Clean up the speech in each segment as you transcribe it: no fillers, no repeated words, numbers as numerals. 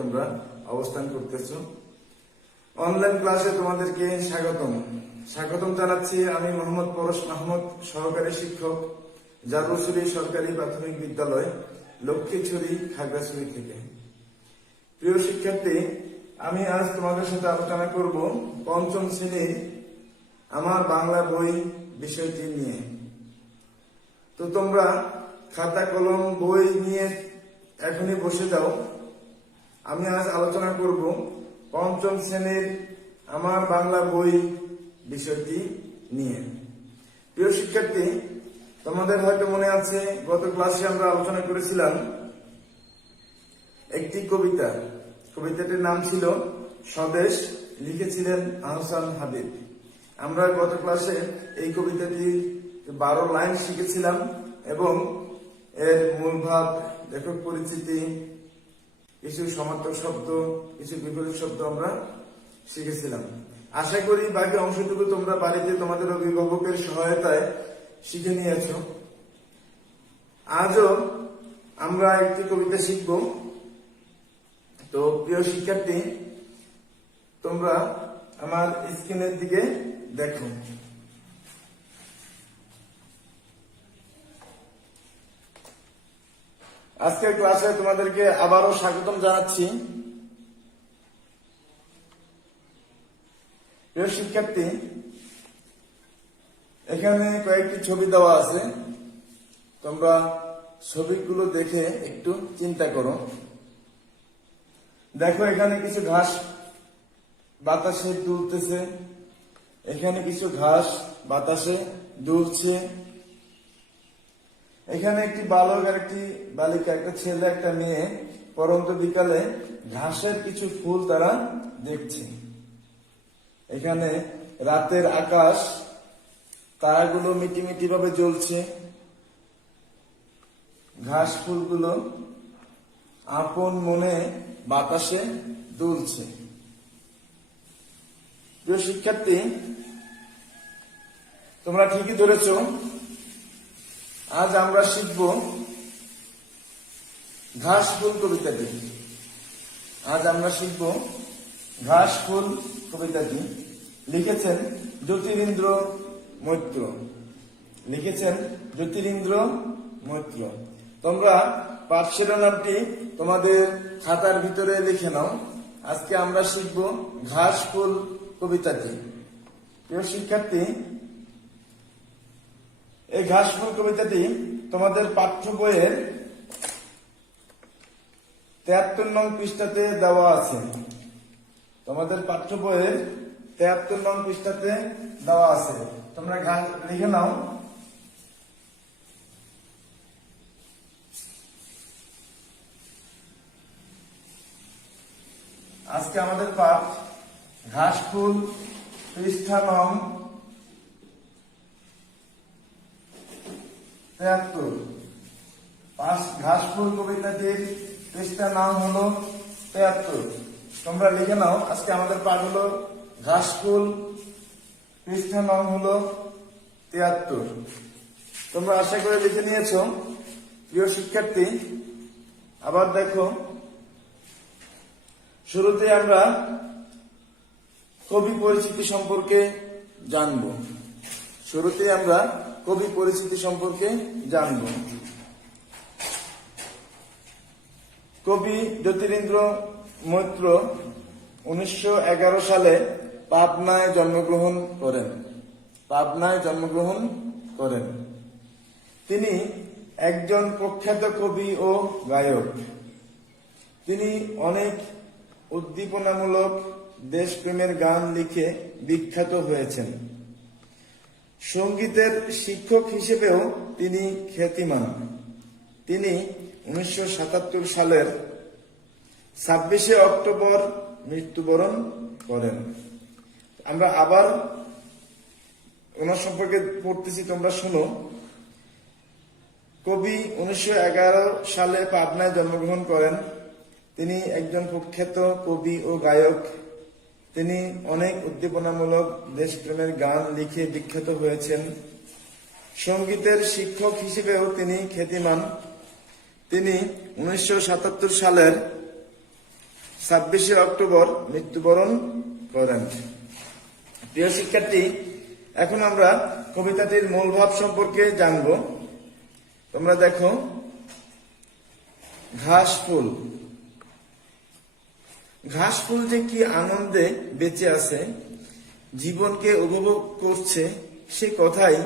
তোমরা অবস্থান করতেছো। অনলাইন ক্লাসে তোমাদেরকে স্বাগতম জানাচ্ছি। আমি মোহাম্মদ পরশ মাহমুদ, সহকারী শিক্ষক, জাদুশ্রী সরকারি প্রাথমিক বিদ্যালয়, লক্ষ্মীছড়ি, খাগড়াছড়ি থেকে। প্রিয় শিক্ষার্থী, আমি আজ তোমাদের সাথে আলোচনা করব পঞ্চম শ্রেণীর আমার বাংলা বই বিষয়টি নিয়ে। তো তোমরা খাতা কলম বই নিয়ে এখনই বসে যাও। আমি আজ আলোচনা করব পঞ্চম শ্রেণীর আমার বাংলা বই বিষয়টি নিয়ে। প্রিয় শিক্ষার্থী, তোমাদের হয়তো মনে আছে গত ক্লাসে আমরা আলোচনা করেছিলাম একটি কবিতাটির নাম ছিল স্বদেশ, লিখেছিলেন আহসান হাবিব। আমরা গত ক্লাসে এই কবিতাটি 12 লাইন শিখেছিলাম এবং এর মূল ভাব, লেখক পরিচিতি, কিছু সমার্থক শব্দ, কিছু বিপরীত শব্দ আমরা শিখেছিলাম। আশা করি বাকি অংশটুকু তোমরা বাড়িতে তোমাদের অভিভাবকের সহায়তায় শিখে নিয়েছ। আজও আমরা একটি কবিতা শিখব। তো প্রিয় শিক্ষার্থী, তোমরা আমার স্ক্রিনের দিকে দেখো। আজকের ক্লাসে তোমাদেরকে আবারও স্বাগতম জানাচ্ছি। প্রিয় শিক্ষার্থী, এখানে কয়েকটি ছবি দেওয়া আছে। তোমরা ছবিগুলো দেখে একটু চিন্তা করো। দেখো, এখানে কিছু ঘাস বাতাসে দুলতেছে, এখানে কিছু ঘাস বাতাসে দুলছে। এখানে একটি বালক আর একটি বালিকা, একটা ছেলে একটা মেয়ে পরন্ত বিকালে ঘাসের কিছু ফুল তারা দেখছে। এখানে রাতের আকাশ, তারাগুলো মিটিমিটি ভাবে জ্বলছে, ঘাস ফুলগুলো আপন মনে বাতাসে দুলছে। প্রিয় শিক্ষার্থী, তোমরা ঠিকই ধরেছ। আজ আমরা শিখব ঘাস ফুল কবিতাটি। ঘাস ফুল কবিতাটি লিখেছেন জ্যোতিরিন্দ্র মৈত্র। তোমরা পাঠ শিরোনামটি তোমাদের খাতার ভিতরে লিখে নাও। আজকে আমরা শিখব ঘাস ফুল কবিতাটি। প্রিয় শিক্ষার্থী, এই ঘাস ফুল কবিতাটি তোমাদের পাঠ্য বইয়ের 73 নং পৃষ্ঠাতে দেওয়া আছে। তোমরা লিখে নাও। আজকে আমাদের পাঠ ঘাস ফুল, পৃষ্ঠা নং 73। ঘাস ফুল কবিতাটির পৃষ্ঠা নাম হলো 73। তোমরা লিখে নাও। আজকে আমাদের পাঠ হলো ঘাস ফুল, পৃষ্ঠা নাম হলো 73। তোমরা আশা করে লিখে নিয়েছ। প্রিয় শিক্ষার্থী, আবার দেখো, শুরুতে আমরা কবি পরিচিতি সম্পর্কে জানব। কবি জ্যোতিরিন্দ্র মৈত্র 1911 সালে পাবনায় জন্মগ্রহণ করেন। তিনি একজন প্রখ্যাত কবি ও গায়ক। তিনি অনেক উদ্দীপনামূলক দেশপ্রেমের গান লিখে বিখ্যাত হয়েছেন। সঙ্গীতের শিক্ষক হিসেবেও তিনি খ্যাতিমান। তিনি 1977 সালের 26শে অক্টোবর মৃত্যুবরণ করেন। আমরা আবার ওনার সম্পর্কে পড়তেছি, তোমরা শোনো। কবি 1911 সালে পাবনায় জন্মগ্রহণ করেন। তিনি একজন প্রখ্যাত কবি ও গায়ক। তিনি অনেক উদ্দীপনামূলক দেশপ্রেমের গান লিখে বিখ্যাত হয়েছেন। সঙ্গীতের শিক্ষক হিসেবেও তিনি খ্যাতিমান। তিনি 1977 সালের 26 অক্টোবর মৃত্যুবরণ করেন। প্রিয় শিক্ষার্থী, এখন আমরা কবিতাটির মূল ভাব সম্পর্কে জানব। তোমরা দেখো, ঘাস ফুল। ঘাস ফুল যে কি আনন্দে বেঁচে আছে, জীবনকে উপভোগ করছে, সে কথাই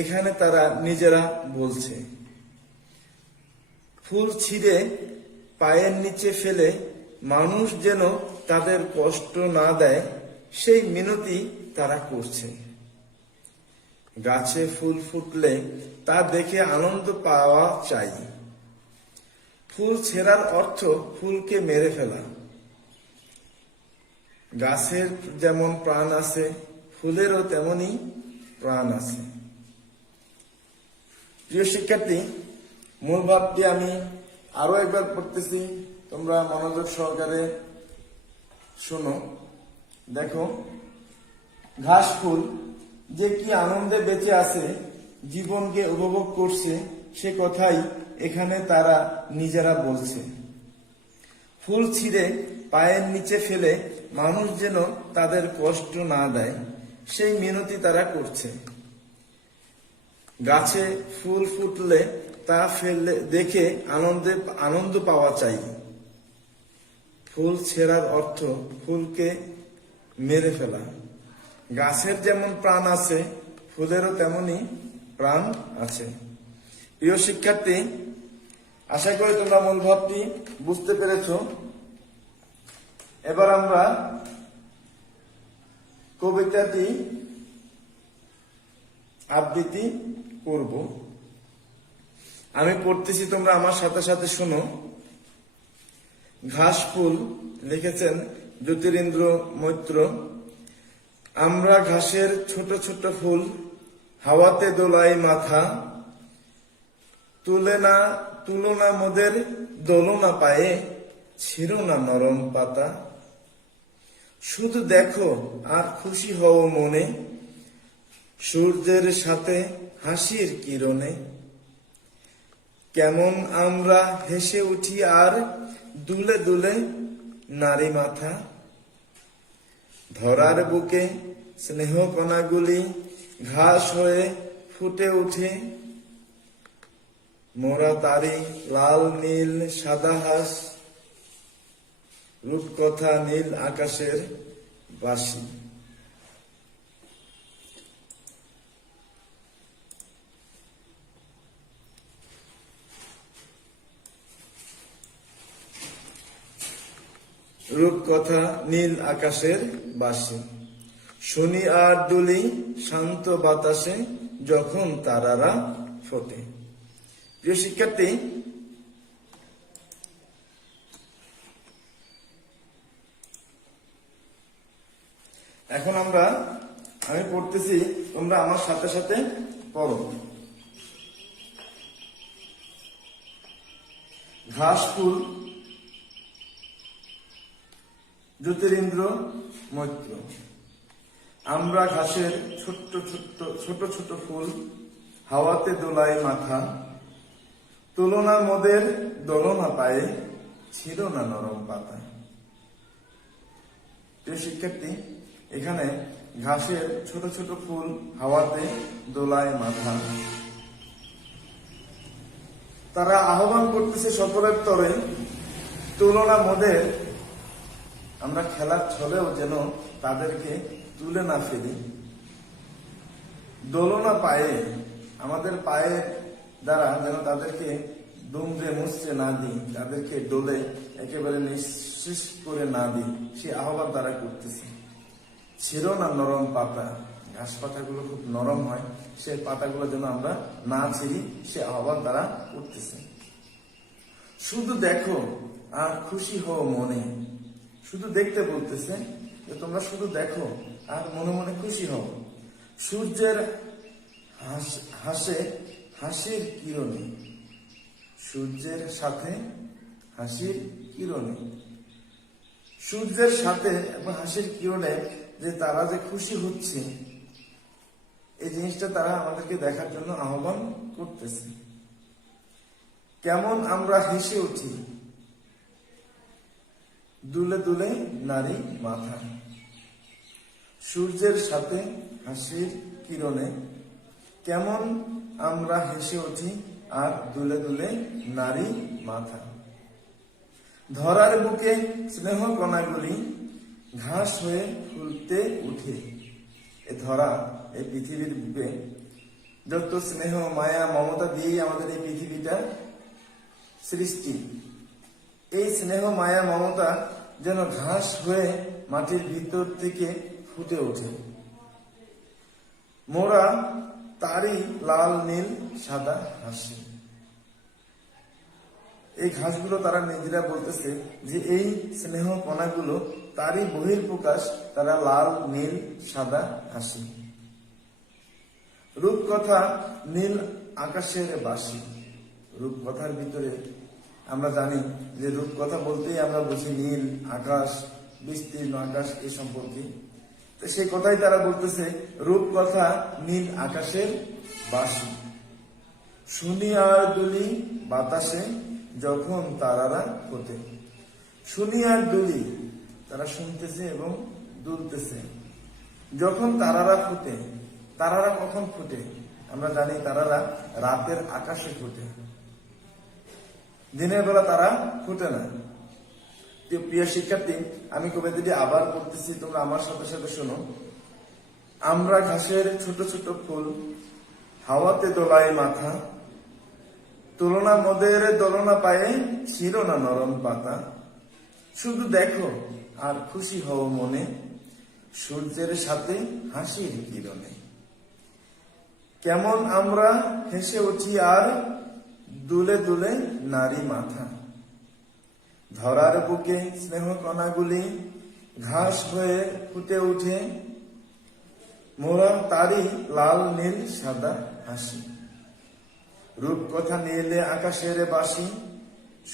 এখানে তারা নিজেরা বলছে। ফুল ছিঁড়ে পায়ের নিচে ফেলে মানুষ যেন তাদের কষ্ট না দেয়, সেই মিনতি তারা করছে। গাছে ফুল ফুটলে তা দেখে আনন্দ পাওয়া চাই। ফুল ছেঁড়ার অর্থ ফুলকে মেরে ফেলা। গাছের যেমন প্রাণ আছে, ফুলেরও তেমনি প্রাণ আছে। প্রিয় শিক্ষার্থী, মূল ভাবটি আমি আরো একবার পড়তেছি, তোমরা মনোযোগ সহকারে শোনো। দেখো, ঘাস ফুল যে কি আনন্দে বেঁচে আছে, জীবনকে উপভোগ করছে, সে কথাই এখানে তারা নিজেরা বলছে। ফুল ছিঁড়ে পায়ের নিচে ফেলে মানুষ যেন তাদের কষ্ট না দেয়, সেই মিনতি তারা করছে। গাছে ফুল ফুটলে তা ফেলে দেখে আনন্দ পাওয়া চাই। ফুল ছেঁড়ার অর্থ ফুলকে মেরে ফেলা। গাছের যেমন প্রাণ আছে, ফুলেরও তেমনি প্রাণ আছে। প্রিয় শিক্ষার্থী, আশা করি তোমরা মূল ভাবটি বুঝতে পেরেছ। এবার আমরা কবিতাটি আবৃত্তি করব। আমি পড়তেছি, তোমরা আমার সাথে সাথে শোনো। ঘাস ফুল লিখেছেন জ্যোতিরিন্দ্র মৈত্র। আমরা ঘাসের ছোট ছোট ফুল, হাওয়াতে দোলাই মাথা, তুলো না মোদের দোলনা পায়ে, ছিল না নরম পাতা। শুধু দেখো আর খুশি হও মনে, সূর্যের সাথে হাসির কিরণে। কেমন আমরা হেসে উঠি আর দুলে দুলে নারী মাথা। ধরার বুকে স্নেহ কণাগুলি ঘাস হয়ে ফুটে উঠে, মোরা তারি লাল নীল সাদা হাঁস, রূপকথা নীল আকাশের বাসি। রূপকথা নীল আকাশের বাসি, শুনি আর দুলি শান্ত বাতাসে, যখন তারারা ফোটে। প্রিয় শিক্ষার্থী, এখন আমি পড়তেছি, তোমরা আমার সাথে সাথে পড়ো। ঘাস ফুল, জ্যোতিরিন্দ্র মৈত্র। আমরা ঘাসের ছোট্ট ছোট ছোট ফুল, হাওয়াতে দোলাই মাথা, তুলনা মোদের দোলনা পায়ে, ছিল না নরম পাতা। প্রিয় শিক্ষার্থী, এখানে ঘাসের ছোট ছোট ফুল, হাওয়াতে দোলায় মাথা, তারা আহ্বান করতেছে সকলের তরে, তুলনা মোদের। আমরা খেলার ছলেও যেন তাদেরকে তুলে না ফেলি। দোলনা পায়ে, আমাদের পায়ে দ্বারা যেন তাদেরকে দুমড়ে মুচড়ে না দিই, তাদেরকে ডোলে একেবারে নিঃশেষ করে না দিই, সে আহ্বান তারা করতেছে। ছিল না নরম পাতা, ঘাস পাতাগুলো খুব নরম হয়, সেই পাতাগুলো যেন আমরা না ছিঁড়ি, সে আহ্বান তারা করতেছে। শুধু দেখো আর খুশি হও মনে। শুধু দেখতে বলতেছে যে তোমরা শুধু দেখো আর মনে মনে খুশি হও। সূর্যের হাসির কিরণে, সূর্যের সাথে হাসির কিরণে। সূর্যের সাথে এবং হাসির কিরণে যে তারা যে খুশি হচ্ছে, এই জিনিসটা তারা আমাদেরকে দেখার জন্য আহ্বান করতেছে। কেমন আমরা হেসে উঠি, দুলে দুলে নারী মাথা। সূর্যের সাথে হাসির কিরণে কেমন আমরা হেসে উঠি আর দুলে দুলে নারী মাথা। ধরার বুকে স্নেহ কণাগুলি ঘাস হয়ে ফুলতে উঠে। এ ধরা, এই পৃথিবীর বুকে যত স্নেহ মায়া মমতা দিয়েই আমাদের এই পৃথিবীটা সৃষ্টি। এই স্নেহ মায়া মমতা যেন ঘাস হয়ে মাটির ভিতর থেকে ফুটে ওঠে। মোরা তারই লাল নীল সাদা হাসি। এই ঘাসগুলো তারা নিজেরা বলতেছে যে এই স্নেহ কণাগুলো তারই বহিঃপ্রকাশ, তারা লাল নীল সাদা হাসি। রূপকথা নীল আকাশের বাসি। রূপকথার ভিতরে আমরা জানি যে রূপকথা বলতেই আমরা বুঝি নীল আকাশ, বিস্তীর্ণ আকাশ এই সম্পর্কে। তো সেই কথাই তারা বলতেছে, রূপকথা নীল আকাশের বাসি। শুনি আর দুলি বাতাসে যখন তারারা ফোটে। শুনি আর দুলি, তারা শুনতেছে এবং দুলতেছে। যখন তারারা ফুটে, তারারা কখন ফুটে? আমরা জানি তারারা রাতের আকাশে ফুটে, দিনের বেলা তারা ফুটে না। প্রিয় শিক্ষার্থী, আমি কবিতাটি আবার পড়তেছি, তোমরা আমার সাথে সাথে শোনো। আমরা ঘাসের ছোট ছোট ফুল, হাওয়াতে দোলায় মাথা। তুলনা মোদের দোলনা পায়ে, ছিল না নরম পাতা। শুধু দেখো আর খুশি হও মনে, সূর্যের সাথে হাসির কিরণে। কেমন আমরা হেসে উঠি আর দুলে দুলে নারী মাথা। ধরার বুকে স্নেহ কণাগুলি ঘাস হয়ে ফুটে উঠে। মোরা তারই লাল নীল সাদা হাসি। রূপকথা নীলে আকাশের বাসি।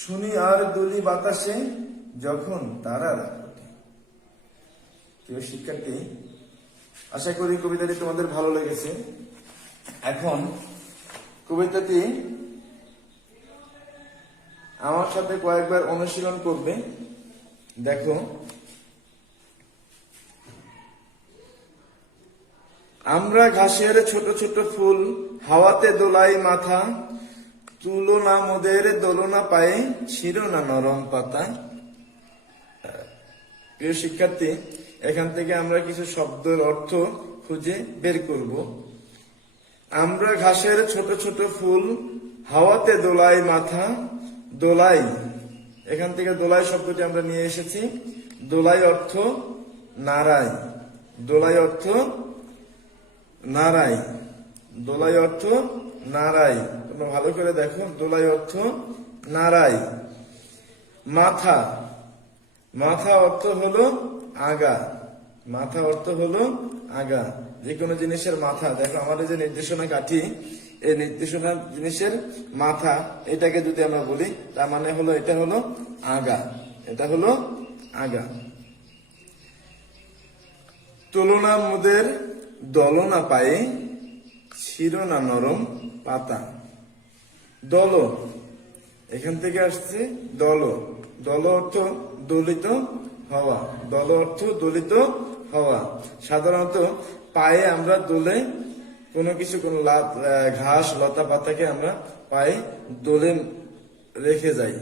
শুনি আর দুলি বাতাসে যখন তারারা ফোটে। প্রিয় শিক্ষার্থী, আশা করি কবিতাটি তোমাদের ভালো লেগেছে। এখন কবিতাটি আমার সাথে কয়েকবার অনুশীলন করবে। দেখো, আমরা ঘাসের ছোট ছোট ফুল, হাওয়াতে দোলাই মাথা। তুলনা মোদের দোলনা পায়ে, ছিল না নরম পাতা। প্রিয় শিক্ষার্থী, এখান থেকে আমরা কিছু শব্দের অর্থ খুঁজে বের করব। আমরা ঘাসের ছোট ছোট ফুল, হাওয়াতে দোলাই মাথা। দোলাই, এখান থেকে দোলাই শব্দটি আমরা নিয়ে এসেছি। দোলাই অর্থ নাড়াই। দোলাই অর্থ নাড়াই। দোলাই অর্থ নাড়াই। তোমরা ভালো করে দেখো, দোলাই অর্থ নাড়াই। মাথা, মাথা অর্থ হলো আগা। মাথা অর্থ হলো আগা। যে কোনো জিনিসের মাথা, দেখো আমাদের যে নির্দেশনা কাঠি, এই নির্দেশনা জিনিসের মাথা, এটাকে যদি আমরা বলি, তার মানে হলো এটা হলো আগা। এটা হলো আগা। তুলনা মোদের দলনা পায়ে, ছিল না নরম পাতা। দল, এখান থেকে আসছে দল। দল অর্থ দলিত হওয়া। দল অর্থ দলিত হওয়া। সাধারণত পায়ে আমরা দোলে কোনো কিছু, কোনো ঘাস লতা পাতাকে আমরা পায়ে দোলে রেখে যাই।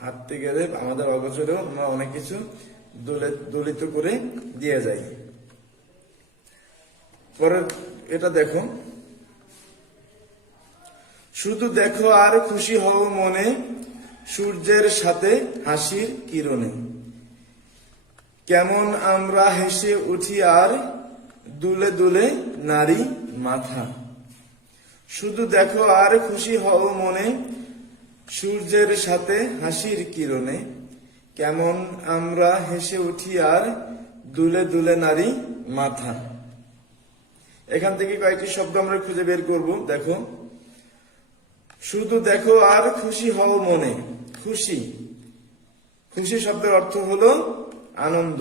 হাঁটতে গেলে আমাদের অগোচরেও আমরা অনেক কিছু দলিত করে দিয়ে যাই। পরের এটা দেখো, শুধু দেখো আর খুশি হও মনে, সূর্যের সাথে হাসির কিরণে। কেমন আমরা হেসে উঠি আর দুলে দুলে নারী মাথা। শুধু দেখো আর খুশি হও মনে, সূর্যের সাথে হাসির কিরণে। কেমন আমরা হেসে উঠি আর দুলে দুলে নারী মাথা। এখান থেকে কয়েকটি শব্দ আমরা খুঁজে বের করব। দেখো, শুধু দেখো আর খুশি হও মনে। খুশি, খুশি শব্দের অর্থ হলো আনন্দ।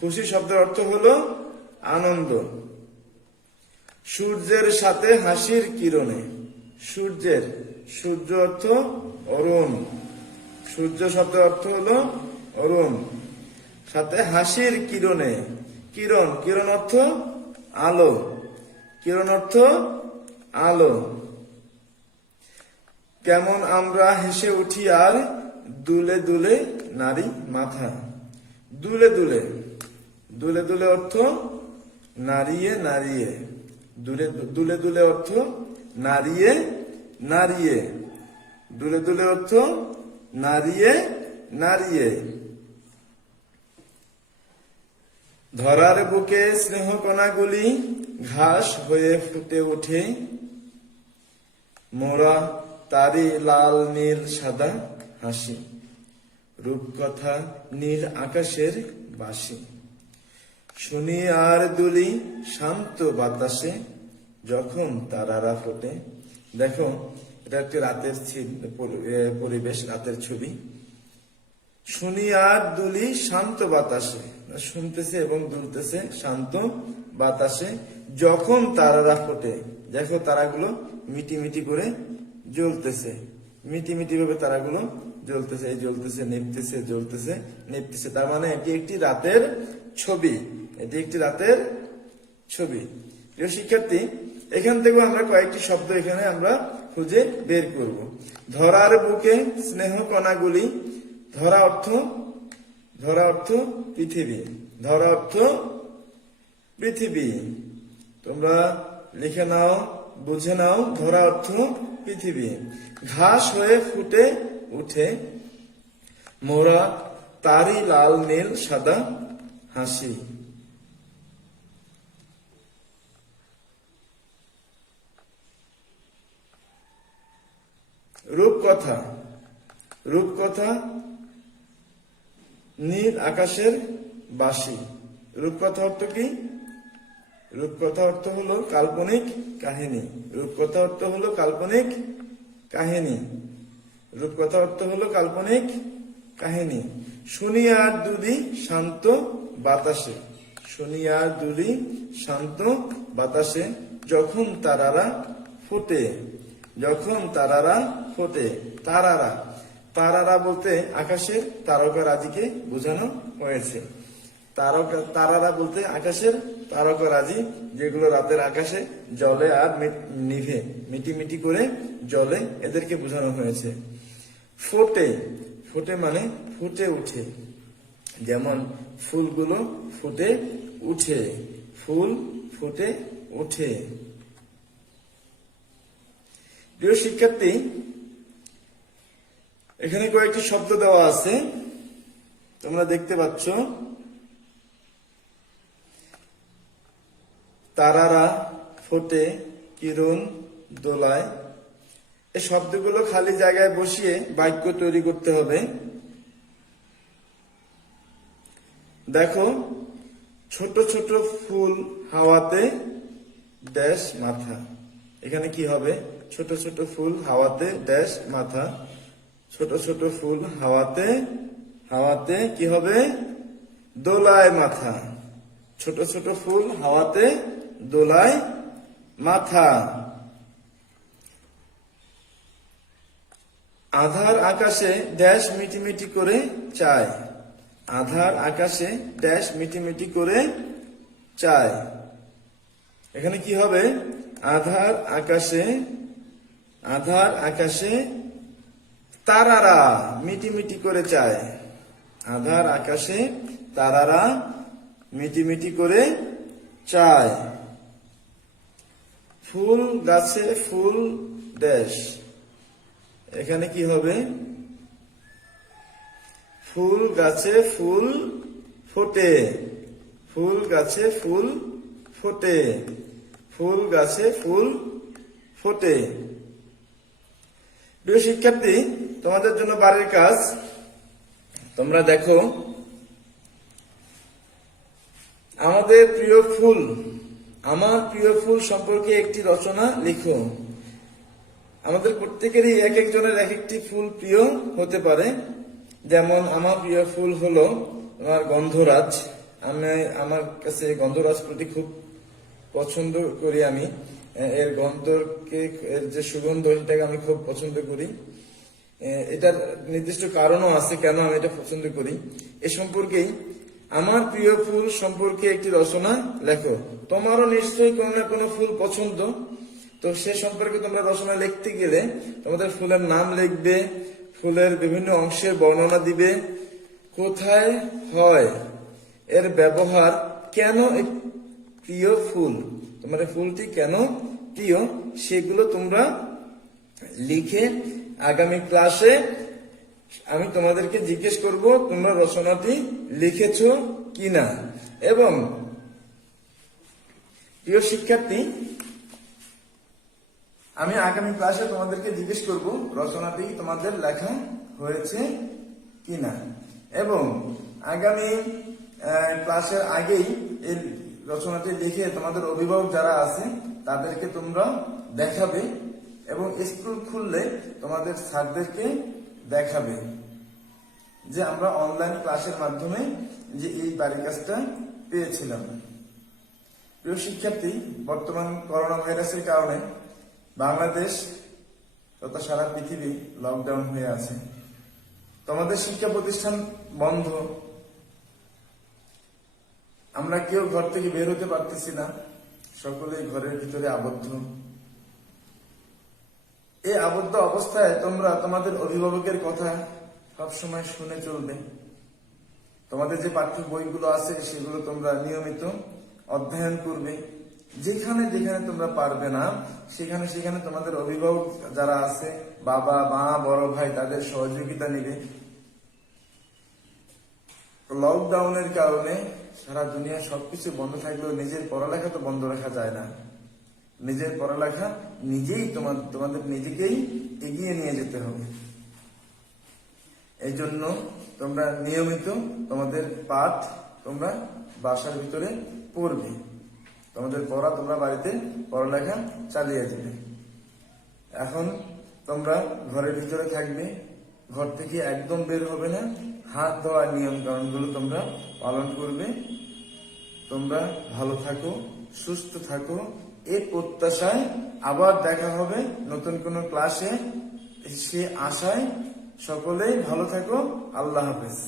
খুশি শব্দের অর্থ হলো আনন্দ। সূর্যের সাথে হাসির কিরণে। সূর্যের, সূর্য অর্থ অরুণ। সূর্য শব্দের অর্থ হলো অরুণ। সাথে হাসির কিরণে। কিরণ, কিরণ অর্থ আলো, কিরণ অর্থ আলো। কেমন আমরা হেসে উঠি আর দুলে দুলে নারী মাথা। দুলে দুলে, দুলে দুলে অর্থ নাড়িয়ে নাড়িয়ে, দুলে দুলে দুলে অর্থ নাড়িয়ে নাড়িয়ে, দুলে দুলে অর্থ নাড়িয়ে নাড়িয়ে। ধরার বুকে স্নেহ কণাগুলি ঘাস হয়ে ফুটে ওঠে, মোরা তারি লাল নীল সাদা হাসি, রূপকথা নীল আকাশের বাসি। শুনি আর দুলি শান্ত বাতাসে যখন তারারা ফোটে। দেখো, এটা একটি রাতের পরিবেশ, রাতের ছবি। শুনি আর দুলি শান্ত বাতাসে, শুনতেছে এবং দুলতেছে শান্ত বাতাসে যখন তারারা ফোটে। দেখো, তারাগুলো মিটি মিটি করে জ্বলতেছে, মিটি মিটি ভাবে তারাগুলো জ্বলতেছে, এই জ্বলতেছে, নিপতেছে, জ্বলতেছে, নিপতেছে। তার মানে এটি একটি রাতের ছবি, এটি একটি রাতের ছবি। প্রিয় শিক্ষার্থী, এখান থেকেও আমরা কয়েকটি শব্দ এখানে আমরা খুঁজে বের করব। ধরার বুকে স্নেহ কণাগুলি, ধরা অর্থ, ধরা অর্থ পৃথিবী, ধরা অর্থ পৃথিবী। তোমরা লিখে নাও, বুঝে নাও, ধরা অর্থ পৃথিবী। ঘাস হয়ে ফুটে উঠে, মোরা তারি লাল নীল সাদা হাসি। রূপকথা, রূপকথা নীল আকাশের বাসি। রূপকথা অর্থ কি? রূপকথা অর্থ হলো কাল্পনিক কাহিনী। রূপকথা অর্থ হলো কাল্পনিক কাহিনী। রূপকথা অর্থ হলো কাল্পনিক কাহিনী। শুনি আর দুলি শান্ত বাতাসে, শুনি আর দুলি শান্ত বাতাসে যখন তারারা ফোটে, যখন তারারা ফোটে। তারারা, তারারা বলতে আকাশের তারকারাজিকে বোঝানো হয়েছে। তারারা বলতে আকাশের তারকারাজি, যেগুলো রাতের আকাশে জ্বলে আর নিভে, মিটি মিটি করে জ্বলে, এদেরকে বোঝানো হয়েছে। ফোটে, ফোটে মানে ফুটে উঠে, যেমন ফুলগুলো ফুটে উঠে, ফুল ফুটে উঠে। প্রিয় শিক্ষার্থী, এখানে কয়েকটি শব্দ দেওয়া আছে, তোমরা দেখতে পাচ্ছ। তারারা, ফোটে, কিরণ, দোলায়। এই শব্দগুলো খালি জায়গায় বসিয়ে বাক্য তৈরি করতে হবে। দেখো, ছোট ছোট ফুল হাওয়াতে ড্যাশ মাথা। এখানে কি হবে? ছোট ছোট ফুল হাওয়াতে ড্যাশ মাথা। ছোট ছোট ফুল হাওয়াতে, হাওয়াতে কি হবে? দোলায় মাথা। ছোট ছোট ফুল হাওয়াতে দোলায় মাথা। আধার আকাশে ড্যাশ মিটিমিটি করে চায়। আধার আকাশে ড্যাশ মিটিমিটি করে চায়। এখানে কি হবে? আধার আকাশে, আধার আকাশে তারারা মিটিমিটি করে চায়। আধার আকাশে তারারা মিটিমিটি করে চায়। ফুল গাছে ফুল ড্যাশ। এখানে কি হবে? ফুল গাছে ফুল ফোটে। ফুল গাছে ফুল ফোটে। ফুল গাছে ফুল ফোটে। প্রিয় শিক্ষার্থী, তোমাদের জন্য বাড়ির কাজ, তোমরা দেখো, আমাদের প্রিয় ফুল, আমার প্রিয় ফুল সম্পর্কে একটি রচনা লিখো। আমাদের প্রত্যেকেরই এক একজনের এক একটি ফুল প্রিয় হতে পারে। যেমন আমার প্রিয় ফুল হলো আমার গন্ধরাজ। আমার কাছে গন্ধরাজ প্রতি খুব পছন্দ করি আমি। এর গন্ধকে, এর যে সুগন্ধ, এটাকে আমি খুব পছন্দ করি। এটার নির্দিষ্ট কারণও আছে কেন আমি এটা পছন্দ করি। এ সম্পর্কেই আমার প্রিয় ফুল সম্পর্কে একটি রচনা লেখো। তোমারও নিশ্চয়ই কোনো না কোনো ফুল পছন্দ, তো সে সম্পর্কে তোমরা রচনা লিখতে গেলে তোমাদের ফুলের নাম লিখবে, ফুলের বিভিন্ন অংশের বর্ণনা দিবে, কোথায় হয় এর ব্যবহার, কেন প্রিয় ফুল, তোমার এই ফুলটি কেন প্রিয়, সেগুলো তোমরা লিখে আগামী ক্লাসে আমি তোমাদেরকে জিজ্ঞেস করব তোমরা রচনাটি লিখেছো কিনা। এবং প্রিয় শিক্ষার্থী, আমি আগামী ক্লাসে তোমাদেরকে জিজ্ঞেস করব রচনাটি তোমাদের লেখা হয়েছে কিনা। এবং আগামী ক্লাসের আগেই এই রচনাটি লিখে তোমাদের অভিভাবক যারা আছে তাদেরকে তোমরা দেখাবে এবং স্কুল খুললে তোমাদের স্যারদেরকে দেখাবে যে আমরা অনলাইন ক্লাসের মাধ্যমে যে এই বাড়ির কাজটা পেয়েছিলাম। প্রিয় শিক্ষার্থী, বর্তমান করোনা ভাইরাসের কারণে বাংলাদেশ তথা সারা পৃথিবী লকডাউন হয়ে আছে। তোমাদের শিক্ষা প্রতিষ্ঠান বন্ধ, আমরা কেউ ঘর থেকে বের হতে পারতেছি না, সকলেই ঘরের ভিতরে আবদ্ধ। এই আবদ্ধ অবস্থায় তোমরা তোমাদের অভিভাবকের কথা সবসময় শুনে চলবে। তোমাদের যে পাঠ্য বইগুলো আছে সেগুলো তোমরা নিয়মিত অধ্যয়ন করবে। যেখানে যেখানে তোমরা পারবে না সেখানে সেখানে তোমাদের অভিভাবক যারা আছে, বাবা মা বড় ভাই, তাদের সহযোগিতা নিবে। লকডাউনের কারণে সারা দুনিয়া সবকিছু বন্ধ থাকলেও নিজের পড়ালেখা তো বন্ধ রাখা যায় না। নিজের পড়ালেখা নিজেই তোমাদের নিজেকেই এগিয়ে নিয়ে যেতে হবে। এই জন্য তোমরা নিয়মিত তোমাদের পাঠ তোমরা বাসার ভিতরে পড়বে, তোমাদের পড়া তোমরা বাড়িতে পড়ালেখা চালিয়ে যাবে। এখন তোমরা ঘরের ভিতরে থাকবে, ঘর থেকে একদম বের হবে না, হাত ধোয়ার নিয়ম কানুনগুলো তোমরা পালন করবে। তোমরা ভালো থাকো, সুস্থ থাকো, এই প্রত্যাশায় আবার দেখা হবে নতুন কোনো ক্লাসে, সে আশায় সকলেই ভালো থাকো। আল্লাহ হাফেজ।